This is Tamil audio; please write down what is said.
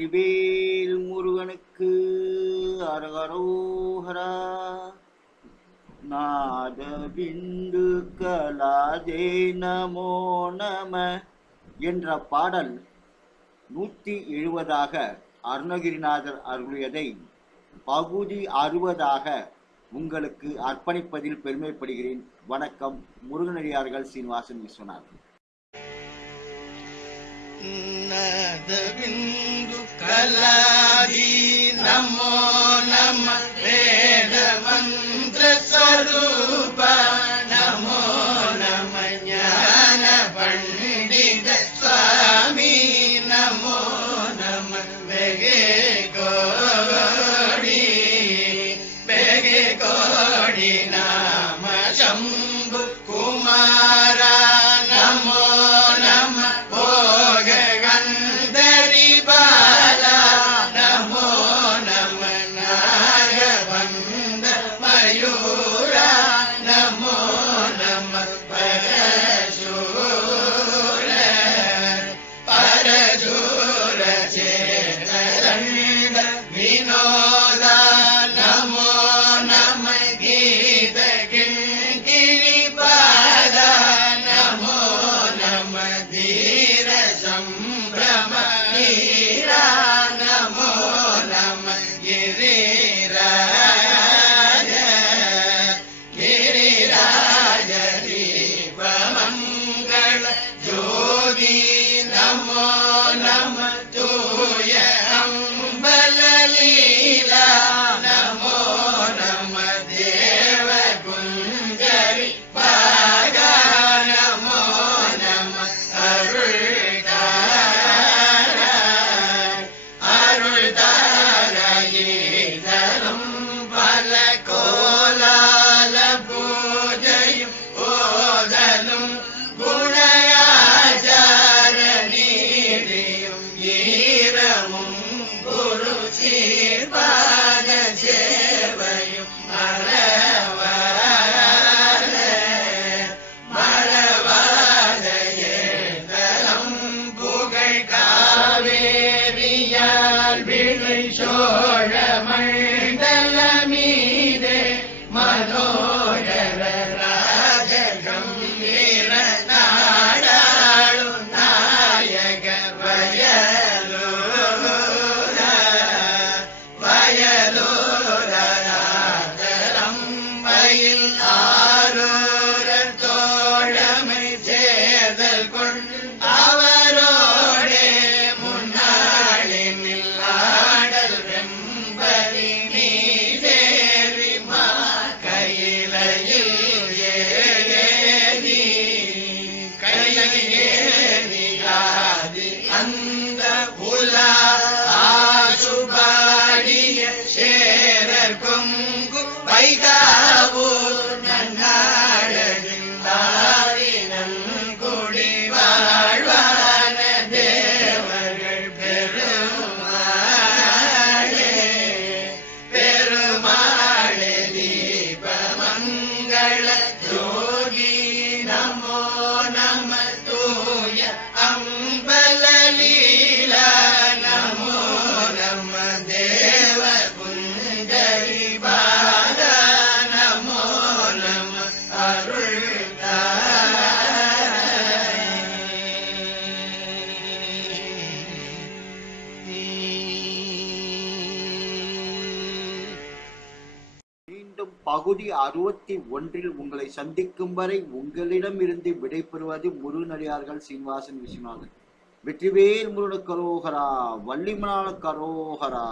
வெற்றிவேல் முருகனுக்கு அரகரோஹரா நாத விண்டு கலாதே நமோ நம என்ற பாடல் நூற்றி எழுபதாக அருணகிரிநாதர் அருளியதை பகுதி அறுபதாக உங்களுக்கு அர்ப்பணிப்பதில் பெருமைப்படுகிறேன். வணக்கம் முருகனடியார்கள் சீனிவாசன் விஸ்வநாதன் बिन्दु नमो عند பகுதி அறுபத்தி ஒன்றில் உங்களை சந்திக்கும் வரை உங்களிடம் இருந்து விடைபெறுவது முருகனடியார்கள் சீனிவாசன் விஸ்வநாதன். வெற்றிவேல் முருகனுக்கு கரோகரா வள்ளிமனான கரோகரா.